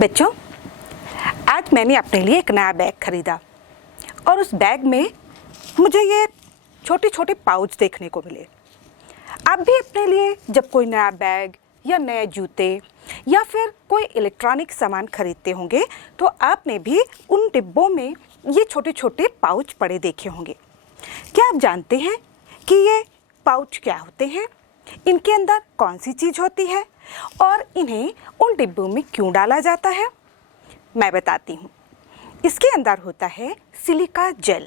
बच्चों, आज मैंने अपने लिए एक नया बैग खरीदा और उस बैग में मुझे ये छोटे छोटे पाउच देखने को मिले। आप भी अपने लिए जब कोई नया बैग या नए जूते या फिर कोई इलेक्ट्रॉनिक सामान खरीदते होंगे तो आपने भी उन डिब्बों में ये छोटे छोटे पाउच पड़े देखे होंगे। क्या आप जानते हैं कि ये पाउच क्या होते हैं, इनके अंदर कौन सी चीज़ होती है और इन्हें उन डिब्बों में क्यों डाला जाता है? मैं बताती हूँ। इसके अंदर होता है सिलिका जेल।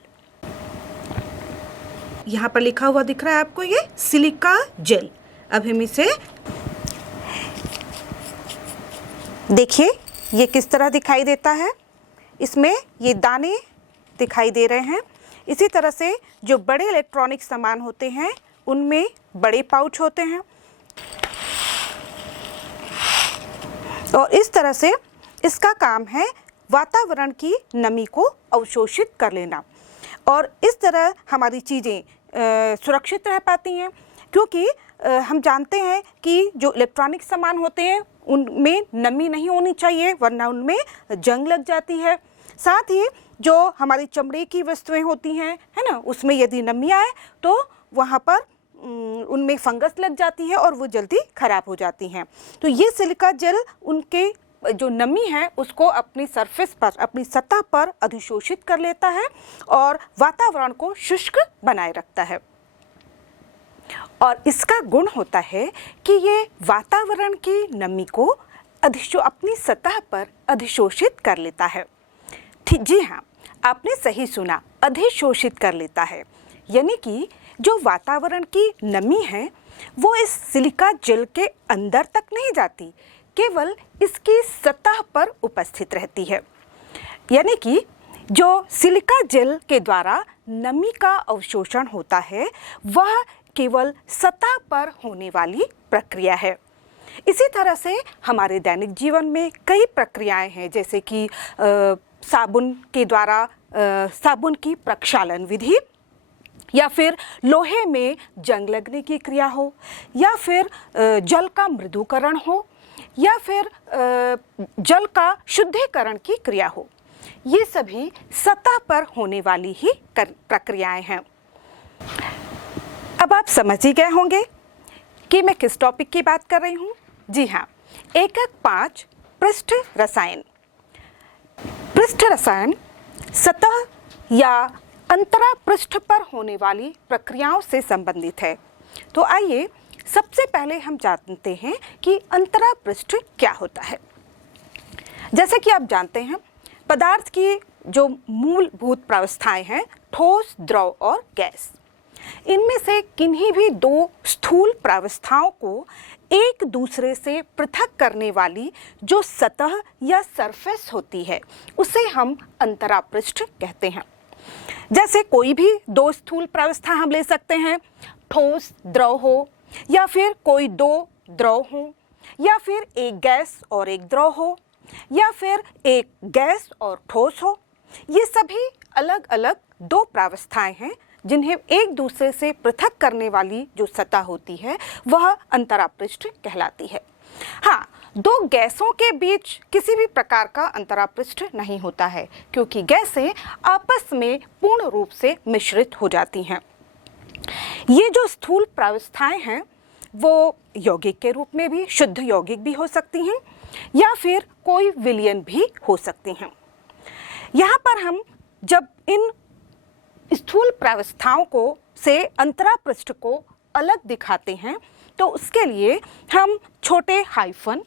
यहाँ पर लिखा हुआ दिख रहा है आपको, ये सिलिका जेल। अब हम इसे देखिए, ये किस तरह दिखाई देता है। इसमें ये दाने दिखाई दे रहे हैं। इसी तरह से जो बड़े इलेक्ट्रॉनिक सामान होते हैं उनमें बड़े पाउच होते हैं और इस तरह से इसका काम है वातावरण की नमी को अवशोषित कर लेना और इस तरह हमारी चीज़ें सुरक्षित रह पाती हैं, क्योंकि हम जानते हैं कि जो इलेक्ट्रॉनिक सामान होते हैं उनमें नमी नहीं होनी चाहिए, वरना उनमें जंग लग जाती है। साथ ही जो हमारी चमड़े की वस्तुएं होती हैं, है ना, उसमें यदि नमी आए तो वहाँ पर उनमें फंगस लग जाती है और वो जल्दी ख़राब हो जाती हैं। तो ये सिलिका जेल उनके जो नमी है उसको अपनी सरफेस पर, अपनी सतह पर अधिशोषित कर लेता है और वातावरण को शुष्क बनाए रखता है। और इसका गुण होता है कि ये वातावरण की नमी को अपनी सतह पर अधिशोषित कर लेता है। जी हाँ, आपने सही सुना, अधिशोषित कर लेता है। यानी कि जो वातावरण की नमी है वो इस सिलिका जेल के अंदर तक नहीं जाती, केवल इसकी सतह पर उपस्थित रहती है। यानी कि जो सिलिका जेल के द्वारा नमी का अवशोषण होता है वह केवल सतह पर होने वाली प्रक्रिया है। इसी तरह से हमारे दैनिक जीवन में कई प्रक्रियाएं हैं, जैसे कि साबुन के द्वारा साबुन की प्रक्षालन विधि, या फिर लोहे में जंग लगने की क्रिया हो, या फिर जल का मृदुकरण हो, या फिर जल का शुद्धिकरण की क्रिया हो। ये सभी सतह पर होने वाली ही प्रक्रियाएं हैं। अब आप समझ ही गए होंगे कि मैं किस टॉपिक की बात कर रही हूँ। जी हाँ, एकक 5 पृष्ठ रसायन। पृष्ठ रसायन सतह या अंतरा पृष्ठ पर होने वाली प्रक्रियाओं से संबंधित है। तो आइए सबसे पहले हम जानते हैं कि अंतरा पृष्ठ क्या होता है। जैसे कि आप जानते हैं, पदार्थ की जो मूलभूत प्रावस्थाएं हैं, ठोस, द्रव और गैस, इनमें से किन्हीं भी दो स्थूल प्रावस्थाओं को एक दूसरे से पृथक करने वाली जो सतह या सरफेस होती है उसे हम अंतरा पृष्ठ कहते हैं। जैसे कोई भी दो स्थूल प्रावस्था हम ले सकते हैं, ठोस द्रव हो, या फिर कोई दो द्रव हो, या फिर एक गैस और एक द्रव हो, या फिर एक गैस और ठोस हो। ये सभी अलग अलग दो प्रावस्थाएं हैं जिन्हें एक दूसरे से पृथक करने वाली जो सतह होती है वह अंतरा पृष्ठ कहलाती है। हाँ, दो गैसों के बीच किसी भी प्रकार का अंतरा पृष्ठ नहीं होता है, क्योंकि गैसें आपस में पूर्ण रूप से मिश्रित हो जाती हैं। ये जो स्थूल प्रावस्थाएं हैं वो यौगिक के रूप में भी, शुद्ध यौगिक भी हो सकती हैं या फिर कोई विलयन भी हो सकती हैं। यहाँ पर हम जब इन स्थूल प्रावस्थाओं को से अंतरा पृष्ठ को अलग दिखाते हैं तो उसके लिए हम छोटे हाइफन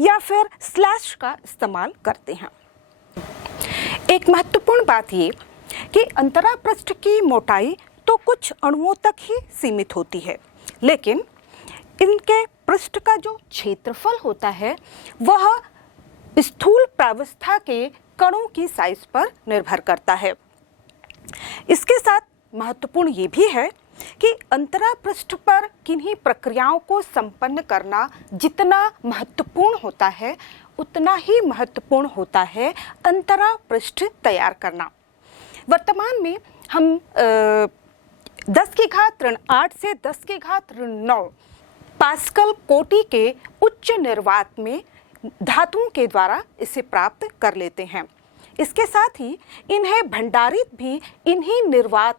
या फिर स्लैश का इस्तेमाल करते हैं। एक महत्वपूर्ण बात ये कि अंतरा पृष्ठ की मोटाई तो कुछ अणुओं तक ही सीमित होती है, लेकिन इनके पृष्ठ का जो क्षेत्रफल होता है वह स्थूल प्रावस्था के कणों की साइज पर निर्भर करता है। इसके साथ महत्वपूर्ण ये भी है कि अंतरा पृष्ठ पर किन्हीं प्रक्रियाओं को संपन्न करना जितना महत्वपूर्ण होता है उतना ही महत्वपूर्ण होता है अंतरा पृष्ठ तैयार करना। वर्तमान में हम 10 की घात ऋण 8 से 10 की घात ऋण 9 पास्कल कोटि के उच्च निर्वात में धातुओं के द्वारा इसे प्राप्त कर लेते हैं। इसके साथ ही इन्हें भंडारित भी इन्हीं निर्वात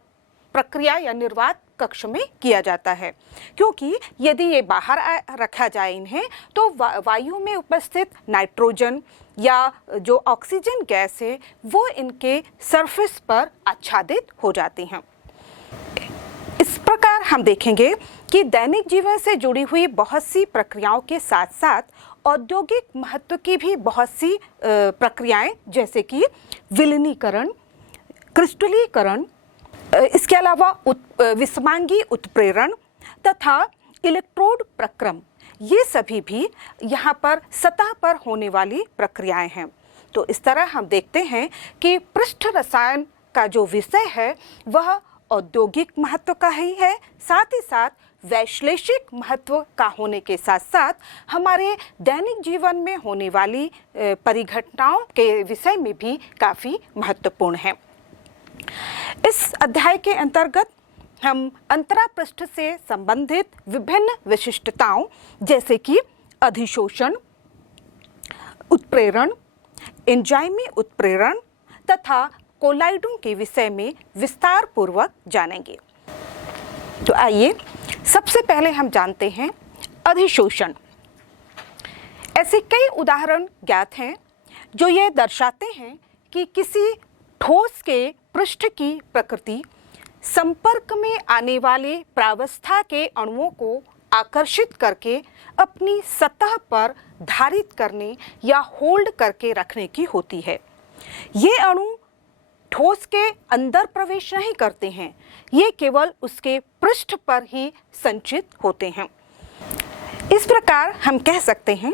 प्रक्रिया या निर्वात कक्ष में किया जाता है, क्योंकि यदि ये बाहर रखा जाए इन्हें तो वायु में उपस्थित नाइट्रोजन या जो ऑक्सीजन गैस है वो इनके सरफेस पर आच्छादित हो जाती हैं। इस प्रकार हम देखेंगे कि दैनिक जीवन से जुड़ी हुई बहुत सी प्रक्रियाओं के साथ साथ औद्योगिक महत्व की भी बहुत सी प्रक्रियाएं, जैसे कि विलीनीकरण, क्रिस्टलीकरण, इसके अलावा विषमांगी उत्प्रेरण तथा इलेक्ट्रोड प्रक्रम, ये सभी भी यहाँ पर सतह पर होने वाली प्रक्रियाएं हैं। तो इस तरह हम देखते हैं कि पृष्ठ रसायन का जो विषय है वह औद्योगिक महत्व का ही है, साथ ही साथ वैश्लेषिक महत्व का होने के साथ साथ हमारे दैनिक जीवन में होने वाली परिघटनाओं के विषय में भी काफ़ी महत्वपूर्ण है। इस अध्याय के अंतर्गत हम अंतरा पृष्ठ से संबंधित विभिन्न विशिष्टताओं जैसे कि अधिशोषण, उत्प्रेरण, एंजाइमी उत्प्रेरण तथा कोलाइडों के विषय में विस्तार पूर्वक जानेंगे। तो आइए सबसे पहले हम जानते हैं अधिशोषण। ऐसे कई उदाहरण ज्ञात हैं जो ये दर्शाते हैं कि किसी ठोस के पृष्ठ की प्रकृति संपर्क में आने वाले प्रावस्था के अणुओं को आकर्षित करके अपनी सतह पर धारित करने या होल्ड करके रखने की होती है। ये अणु ठोस के अंदर प्रवेश नहीं करते हैं, ये केवल उसके पृष्ठ पर ही संचित होते हैं। इस प्रकार हम कह सकते हैं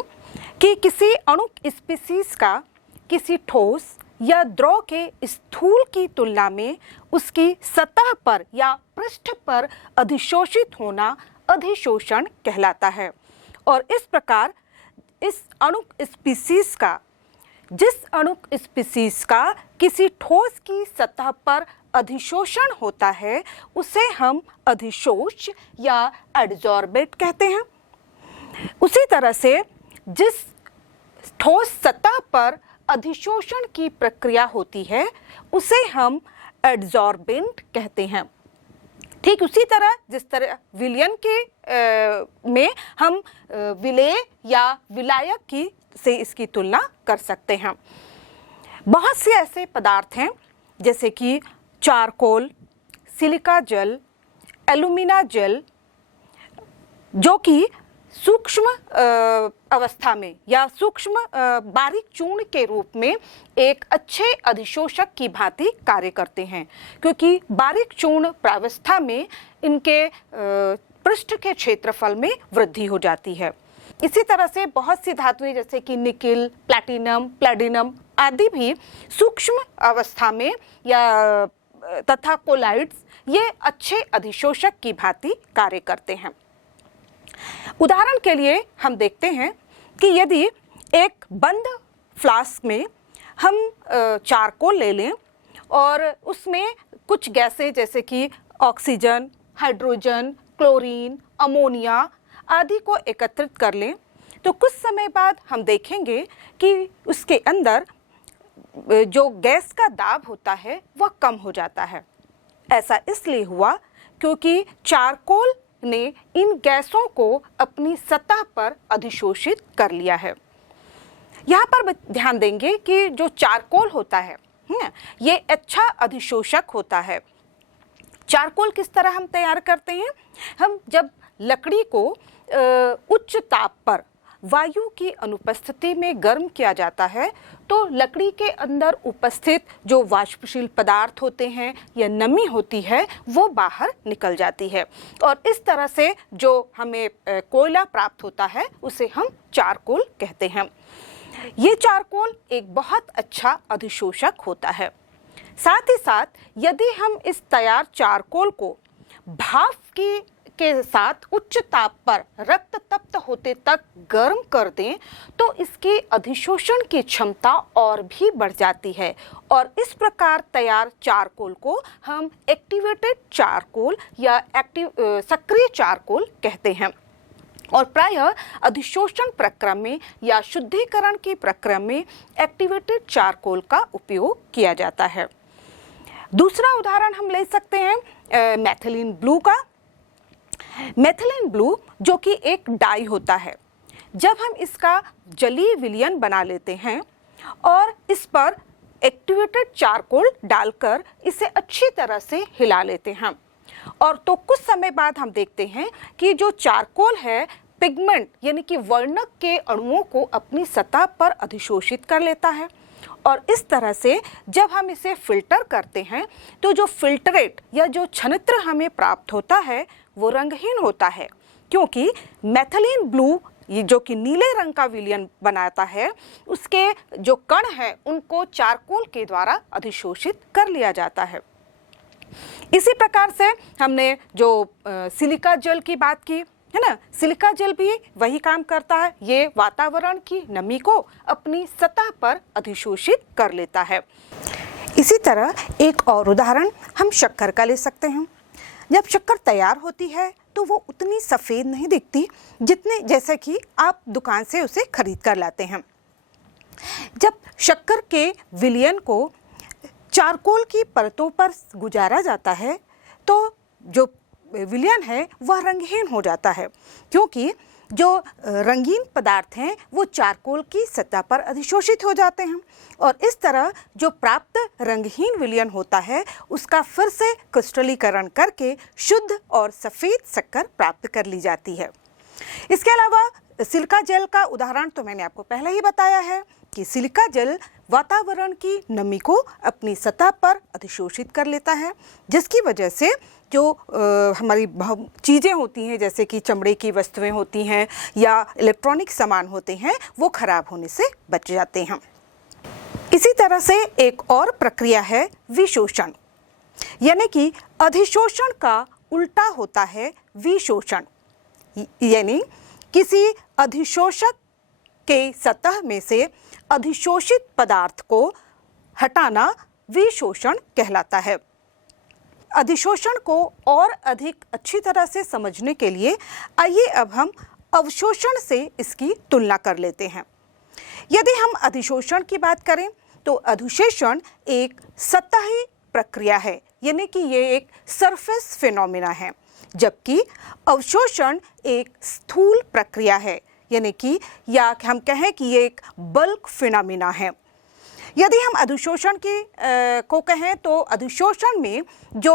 कि किसी अणु स्पीसीज का किसी ठोस या द्रव के स्थूल की तुलना में उसकी सतह पर या पृष्ठ पर अधिशोषित होना अधिशोषण कहलाता है। और इस प्रकार इस अणु स्पीसीज का जिस अणु स्पीसीज का किसी ठोस की सतह पर अधिशोषण होता है उसे हम अधिशोष या एडजॉर्बेट कहते हैं। उसी तरह से जिस ठोस सतह पर अधिशोषण की प्रक्रिया होती है उसे हम एडजॉर्बेंट कहते हैं। ठीक उसी तरह जिस तरह विलयन के में हम विलेय या विलायक की से इसकी तुलना कर सकते हैं। बहुत से ऐसे पदार्थ हैं जैसे कि चारकोल, सिलिका जल, एल्यूमिना जल, जो कि सूक्ष्म अवस्था में या सूक्ष्म बारीक चूर्ण के रूप में एक अच्छे अधिशोषक की भांति कार्य करते हैं, क्योंकि बारीक चूर्ण प्रावस्था में इनके पृष्ठ के क्षेत्रफल में वृद्धि हो जाती है। इसी तरह से बहुत सी धातुएं जैसे कि निकिल, प्लैटिनम, प्लैडिनम आदि भी सूक्ष्म अवस्था में या तथा कोलाइड्स ये अच्छे अधिशोषक की भांति कार्य करते हैं। उदाहरण के लिए हम देखते हैं कि यदि एक बंद फ्लास्क में हम चारकोल ले लें और उसमें कुछ गैसें जैसे कि ऑक्सीजन, हाइड्रोजन, क्लोरीन, अमोनिया आदि को एकत्रित कर लें तो कुछ समय बाद हम देखेंगे कि उसके अंदर जो गैस का दाब होता है वह कम हो जाता है। ऐसा इसलिए हुआ क्योंकि चारकोल ने इन गैसों को अपनी सतह पर अधिशोषित कर लिया है। यहाँ पर ध्यान देंगे कि जो चारकोल होता है ये अच्छा अधिशोषक होता है। चारकोल किस तरह हम तैयार करते हैं? हम जब लकड़ी को उच्च ताप पर वायु की अनुपस्थिति में गर्म किया जाता है तो लकड़ी के अंदर उपस्थित जो वाष्पशील पदार्थ होते हैं या नमी होती है वो बाहर निकल जाती है और इस तरह से जो हमें कोयला प्राप्त होता है उसे हम चारकोल कहते हैं। ये चारकोल एक बहुत अच्छा अधिशोषक होता है। साथ ही साथ यदि हम इस तैयार चारकोल को भाप के साथ उच्च ताप पर रक्त तप्त होते तक गर्म कर दें तो इसकी अधिशोषण की क्षमता और भी बढ़ जाती है और इस प्रकार तैयार चारकोल को हम एक्टिवेटेड चारकोल या सक्रिय चारकोल कहते हैं। और प्रायः अधिशोषण प्रक्रम में या शुद्धिकरण की प्रक्रिया में एक्टिवेटेड चारकोल का उपयोग किया जाता है। दूसरा उदाहरण हम ले सकते हैं मेथिलीन ब्लू का। मेथिलीन ब्लू जो कि एक डाई होता है, जब हम इसका जलीय विलयन बना लेते हैं और इस पर एक्टिवेटेड चारकोल डालकर इसे अच्छी तरह से हिला लेते हैं और तो कुछ समय बाद हम देखते हैं कि जो चारकोल है पिगमेंट यानी कि वर्णक के अणुओं को अपनी सतह पर अधिशोषित कर लेता है और इस तरह से जब हम इसे फिल्टर करते हैं तो जो फिल्टरेट या जो छनित्र हमें प्राप्त होता है वो रंगहीन होता है, क्योंकि मेथिलीन ब्लू ये जो कि नीले रंग का विलयन बनाता है उसके जो कण हैं उनको चारकोल के द्वारा अधिशोषित कर लिया जाता है। इसी प्रकार से हमने जो सिलिका जल की बात की है ना, सिलिका जल भी वही काम करता है, ये वातावरण की नमी को अपनी सतह पर अधिशोषित कर लेता है। इसी तरह एक और उदाहरण हम शक्कर का ले सकते हैं। जब शक्कर तैयार होती है तो वो उतनी सफ़ेद नहीं दिखती जितने जैसे कि आप दुकान से उसे खरीद कर लाते हैं। जब शक्कर के विलयन को चारकोल की परतों पर गुजारा जाता है तो जो विलयन है वह रंगहीन हो जाता है, क्योंकि जो रंगीन पदार्थ हैं वो चारकोल की सतह पर अधिशोषित हो जाते हैं और इस तरह जो प्राप्त रंगहीन विलयन होता है उसका फिर से क्रिस्टलीकरण करके शुद्ध और सफ़ेद शक्कर प्राप्त कर ली जाती है। इसके अलावा सिलिका जल का उदाहरण तो मैंने आपको पहले ही बताया है कि सिलिका जल वातावरण की नमी को अपनी सतह पर अधिशोषित कर लेता है, जिसकी वजह से जो हमारी चीज़ें होती हैं जैसे कि चमड़े की वस्तुएं होती हैं या इलेक्ट्रॉनिक सामान होते हैं वो खराब होने से बच जाते हैं। इसी तरह से एक और प्रक्रिया है विशोषण, यानी कि अधिशोषण का उल्टा होता है विशोषण, यानी किसी अधिशोषक के सतह में से अधिशोषित पदार्थ को हटाना विशोषण कहलाता है। अधिशोषण को और अधिक अच्छी तरह से समझने के लिए आइए अब हम अवशोषण से इसकी तुलना कर लेते हैं। यदि हम अधिशोषण की बात करें तो अधिशोषण एक सतही प्रक्रिया है, यानी कि ये एक सरफेस फिनोमिना है, जबकि अवशोषण एक स्थूल प्रक्रिया है, यानी कि या हम कहें कि ये एक बल्क फिनोमिना है। यदि हम अधिशोषण को कहें तो अधिशोषण में जो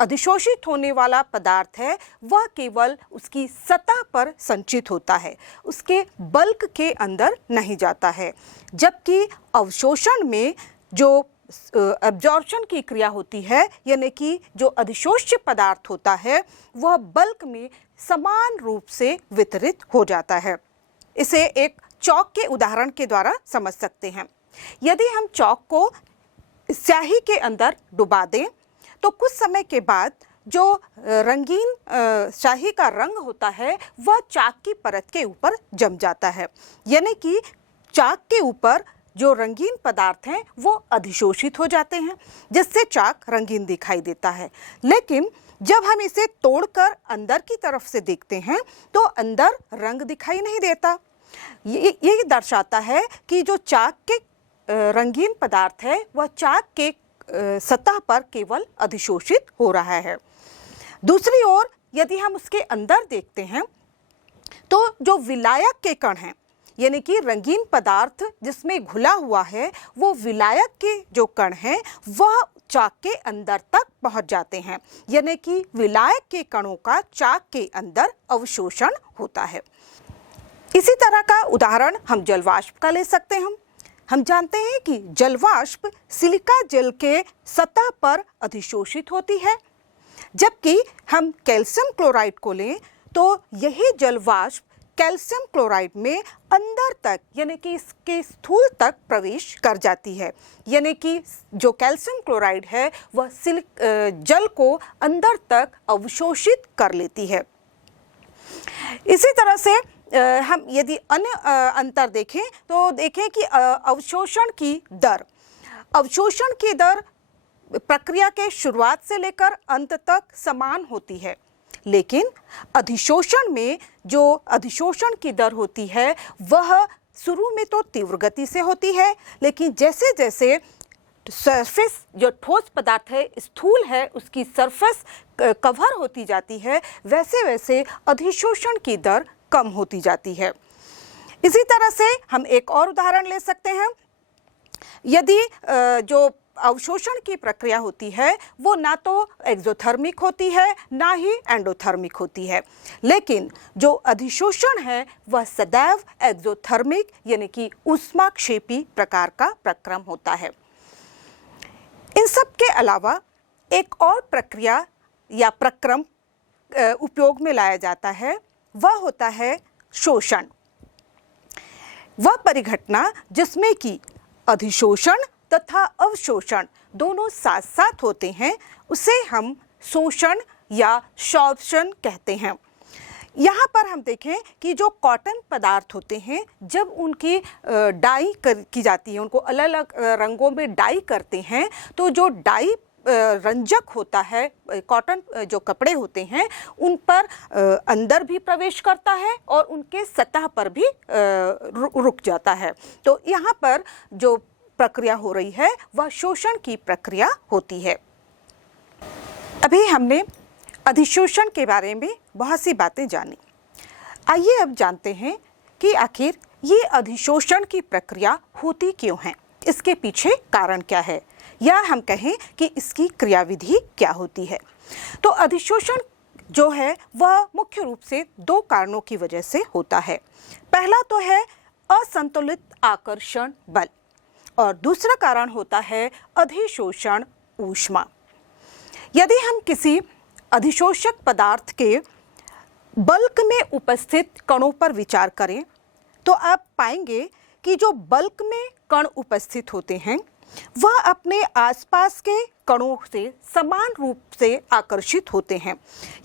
अधिशोषित होने वाला पदार्थ है वह केवल उसकी सतह पर संचित होता है, उसके बल्क के अंदर नहीं जाता है, जबकि अवशोषण में जो एब्जॉर्प्शन की क्रिया होती है, यानी कि जो अधिशोष्य पदार्थ होता है वह बल्क में समान रूप से वितरित हो जाता है। इसे एक चौक के उदाहरण के द्वारा समझ सकते हैं। यदि हम चौक को स्याही के अंदर डुबा दें तो कुछ समय के बाद जो रंगीन स्याही का रंग होता है वह चाक की परत के ऊपर जम जाता है, यानी कि चाक के ऊपर जो रंगीन पदार्थ हैं वो अधिशोषित हो जाते हैं, जिससे चाक रंगीन दिखाई देता है। लेकिन जब हम इसे तोड़कर अंदर की तरफ से देखते हैं तो अंदर रंग दिखाई नहीं देता। ये दर्शाता है कि जो चाक के रंगीन पदार्थ है वह चाक के सतह पर केवल अधिशोषित हो रहा है। दूसरी ओर यदि हम उसके अंदर देखते हैं तो जो विलायक के कण हैं, यानी कि रंगीन पदार्थ जिसमें घुला हुआ है, वो विलायक के जो कण हैं वह चाक के अंदर तक पहुंच जाते हैं, यानी कि विलायक के कणों का चाक के अंदर अवशोषण होता है। इसी तरह का उदाहरण हम जलवाष्प का ले सकते हैं। हम जानते हैं कि जलवाष्प सिलिका जल के सतह पर अधिशोषित होती है, जबकि हम कैल्शियम क्लोराइड को लें तो यही जलवाष्प कैल्शियम क्लोराइड में अंदर तक यानी कि इसके स्थूल तक प्रवेश कर जाती है, यानी कि जो कैल्शियम क्लोराइड है वह जल को अंदर तक अवशोषित कर लेती है। इसी तरह से हम यदि अन्य अंतर देखें तो देखें कि अवशोषण की दर प्रक्रिया के शुरुआत से लेकर अंत तक समान होती है, लेकिन अधिशोषण में जो अधिशोषण की दर होती है वह शुरू में तो तीव्र गति से होती है, लेकिन जैसे जैसे सरफेस जो ठोस पदार्थ है, स्थूल है, उसकी सरफेस कवर होती जाती है, वैसे वैसे अधिशोषण की दर कम होती जाती है। इसी तरह से हम एक और उदाहरण ले सकते हैं। यदि जो अवशोषण की प्रक्रिया होती है वो ना तो एक्सोथर्मिक होती है ना ही एंडोथर्मिक होती है, लेकिन जो अधिशोषण है वह सदैव एक्सोथर्मिक यानी कि ऊष्माक्षेपी प्रकार का प्रक्रम होता है। इन सब के अलावा एक और प्रक्रिया या प्रक्रम उपयोग में लाया जाता है, वह होता है शोषण। वह परिघटना जिसमें कि अधिशोषण तथा अवशोषण दोनों साथ साथ होते हैं उसे हम शोषण या शोषण कहते हैं। यहाँ पर हम देखें कि जो कॉटन पदार्थ होते हैं जब उनकी डाई की जाती है, उनको अलग अलग रंगों में डाई करते हैं, तो जो डाई रंजक होता है कॉटन जो कपड़े होते हैं उन पर अंदर भी प्रवेश करता है और उनके सतह पर भी रुक जाता है। तो यहाँ पर जो प्रक्रिया हो रही है वह शोषण की प्रक्रिया होती है। अभी हमने अधिशोषण के बारे में बहुत सी बातें जानी। आइए अब जानते हैं कि आखिर ये अधिशोषण की प्रक्रिया होती क्यों है, इसके पीछे कारण क्या है, या हम कहें कि इसकी क्रियाविधि क्या होती है। तो अधिशोषण जो है वह मुख्य रूप से दो कारणों की वजह से होता है। पहला तो है असंतुलित आकर्षण बल और दूसरा कारण होता है अधिशोषण ऊष्मा। यदि हम किसी अधिशोषक पदार्थ के बल्क में उपस्थित कणों पर विचार करें तो आप पाएंगे कि जो बल्क में कण उपस्थित होते हैं वह अपने आसपास के कणों से समान रूप से आकर्षित होते हैं,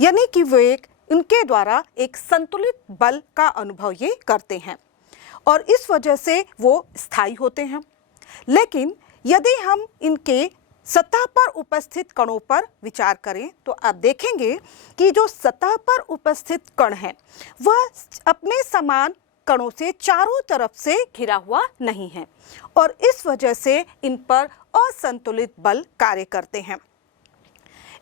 यानी कि वे इनके द्वारा एक संतुलित बल का अनुभव ये करते हैं और इस वजह से वो स्थायी होते हैं। लेकिन यदि हम इनके सतह पर उपस्थित कणों पर विचार करें तो आप देखेंगे कि जो सतह पर उपस्थित कण है वह अपने समान कणों से चारों तरफ से घिरा हुआ नहीं है और इस वजह से इन पर असंतुलित बल कार्य करते हैं।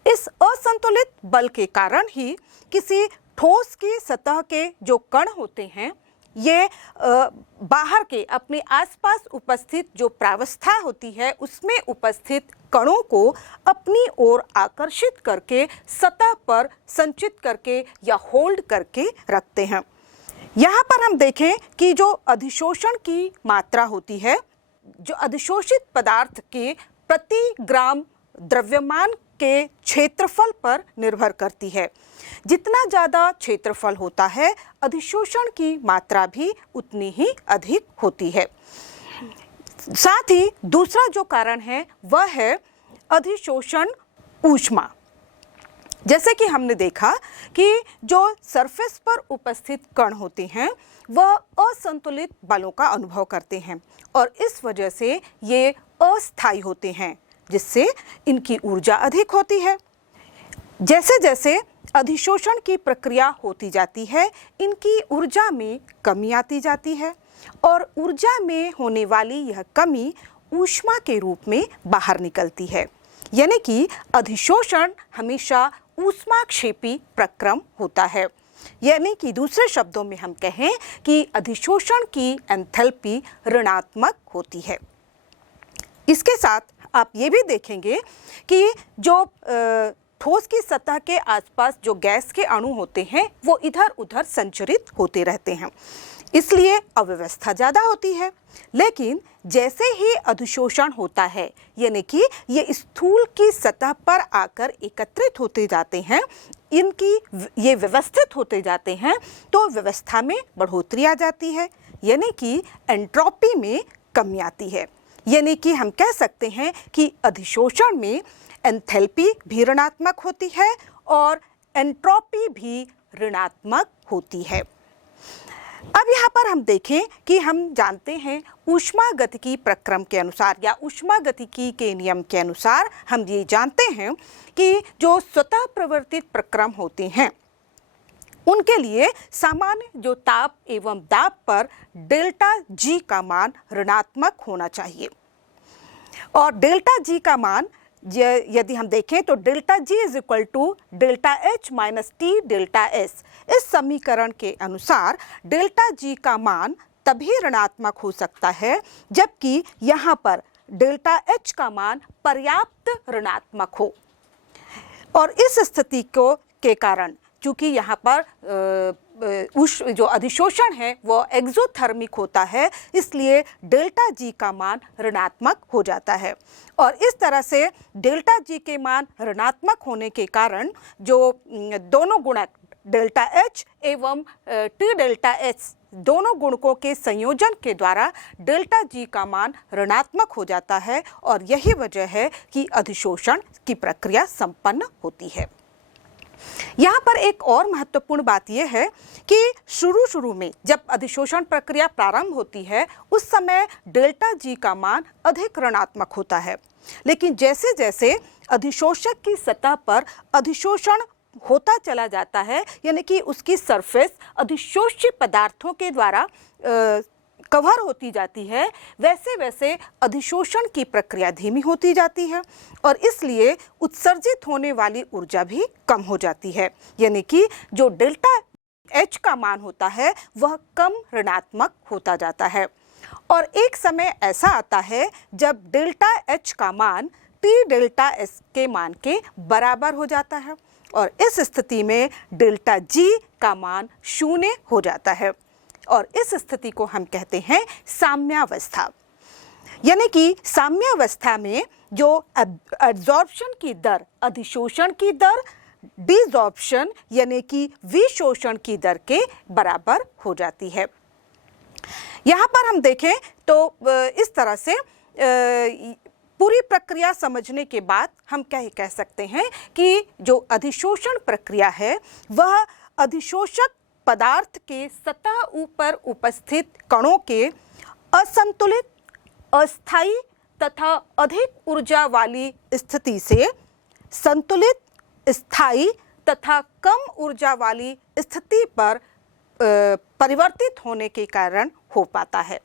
इस असंतुलित बल के कारण ही किसी ठोस की सतह के जो कण होते हैं ये बाहर के अपने आसपास उपस्थित जो प्रावस्था होती है उसमें उपस्थित कणों को अपनी ओर आकर्षित करके सतह पर संचित करके या होल्ड करके रखते हैं। यहाँ पर हम देखें कि जो अधिशोषण की मात्रा होती है, जो अधिशोषित पदार्थ के प्रति ग्राम द्रव्यमान के क्षेत्रफल पर निर्भर करती है। जितना ज़्यादा क्षेत्रफल होता है अधिशोषण की मात्रा भी उतनी ही अधिक होती है। साथ ही दूसरा जो कारण है वह है अधिशोषण ऊष्मा। जैसे कि हमने देखा कि जो सरफेस पर उपस्थित कण होते हैं वह असंतुलित बलों का अनुभव करते हैं और इस वजह से ये अस्थायी होते हैं, जिससे इनकी ऊर्जा अधिक होती है। जैसे जैसे अधिशोषण की प्रक्रिया होती जाती है इनकी ऊर्जा में कमी आती जाती है और ऊर्जा में होने वाली यह कमी ऊष्मा के रूप में बाहर निकलती है, यानी कि अधिशोषण हमेशा ऊष्माक्षेपी प्रक्रम होता है। यानी कि दूसरे शब्दों में हम कहें कि अधिशोषण की एंथैल्पी ऋणात्मक होती है। इसके साथ आप ये भी देखेंगे कि जो ठोस की सतह के आसपास जो गैस के अणु होते हैं वो इधर उधर संचरित होते रहते हैं, इसलिए अव्यवस्था ज़्यादा होती है। लेकिन जैसे ही अधिशोषण होता है, यानी कि ये स्थूल की सतह पर आकर एकत्रित होते जाते हैं, इनकी ये व्यवस्थित होते जाते हैं, तो व्यवस्था में बढ़ोतरी आ जाती है, यानी कि एंट्रोपी में कमी आती है। यानी कि हम कह सकते हैं कि अधिशोषण में एंथैल्पी भी ऋणात्मक होती है और एंट्रोपी भी ऋणात्मक होती है। अब यहाँ पर हम देखें कि हम जानते हैं ऊष्मागतिकी प्रक्रम के अनुसार या ऊष्मागतिकी के नियम के अनुसार हम ये जानते हैं कि जो स्वतः प्रवर्तित प्रक्रम होते हैं उनके लिए सामान्य जो ताप एवं दाब पर डेल्टा जी का मान ऋणात्मक होना चाहिए। और डेल्टा जी का मान यदि हम देखें तो delta G is equal to delta H minus T delta S. इस समीकरण के अनुसार डेल्टा जी का मान तभी ऋणात्मक हो सकता है जबकि यहाँ पर डेल्टा एच का मान पर्याप्त ऋणात्मक हो। और इस स्थिति को के कारण चूंकि यहाँ पर जो अधिशोषण है वो एक्सोथर्मिक होता है, इसलिए डेल्टा जी का मान ऋणात्मक हो जाता है। और इस तरह से डेल्टा जी के मान ऋणात्मक होने के कारण जो दोनों गुणक डेल्टा एच एवं टी डेल्टा एस दोनों गुणकों के संयोजन के द्वारा डेल्टा जी का मान ऋणात्मक हो जाता है और यही वजह है कि अधिशोषण की प्रक्रिया संपन्न होती है। यहाँ पर एक और महत्वपूर्ण बात यह है कि शुरू में जब अधिशोषण प्रक्रिया प्रारंभ होती है उस समय डेल्टा जी का मान अधिक ऋणात्मक होता है, लेकिन जैसे जैसे अधिशोषक की सतह पर अधिशोषण होता चला जाता है, यानी कि उसकी सरफेस अधिशोष्य पदार्थों के द्वारा कवर होती जाती है, वैसे वैसे अधिशोषण की प्रक्रिया धीमी होती जाती है और इसलिए उत्सर्जित होने वाली ऊर्जा भी कम हो जाती है, यानी कि जो डेल्टा एच का मान होता है वह कम ऋणात्मक होता जाता है। और एक समय ऐसा आता है जब डेल्टा एच का मान टी डेल्टा एस के मान के बराबर हो जाता है और इस स्थिति में डेल्टा जी का मान 0 हो जाता है और इस स्थिति को हम कहते हैं साम्यावस्था। यानी कि साम्यावस्था में जो एब्जॉर्प्शन की दर अधिशोषण की दर डिसॉर्प्शन यानी कि विशोषण की दर के बराबर हो जाती है। यहाँ पर हम देखें तो इस तरह से पूरी प्रक्रिया समझने के बाद हम क्या कह सकते हैं कि जो अधिशोषण प्रक्रिया है वह अधिशोषक पदार्थ के सतह ऊपर उपस्थित कणों के असंतुलित, अस्थायी तथा अधिक ऊर्जा वाली स्थिति से संतुलित, स्थायी तथा कम ऊर्जा वाली स्थिति पर परिवर्तित होने के कारण हो पाता है।